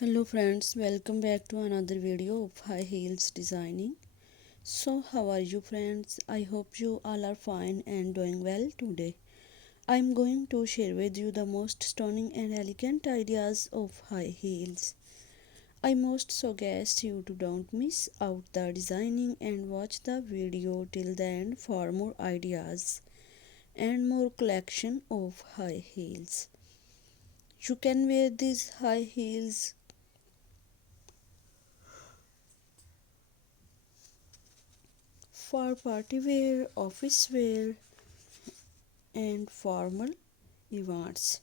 Hello friends, welcome back to another video of high heels designing. So how are you friends? I hope you all are fine and doing well today. I'm going to share with you the most stunning and elegant ideas of high heels. I most suggest you to don't miss out the designing and watch the video till the end for more ideas and more collection of high heels. You can wear these high heels for party wear, office wear, and formal events.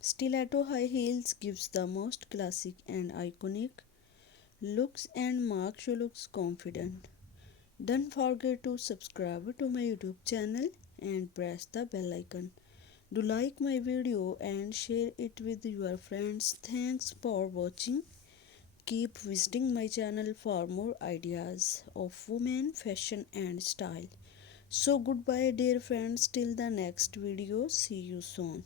Stiletto high heels gives the most classic and iconic looks and makes you look confident. Don't forget to subscribe to my YouTube channel and press the bell icon. Do like my video and share it with your friends. Thanks for watching. Keep visiting my channel for more ideas of women fashion and style. So goodbye dear friends till the next video. See you soon.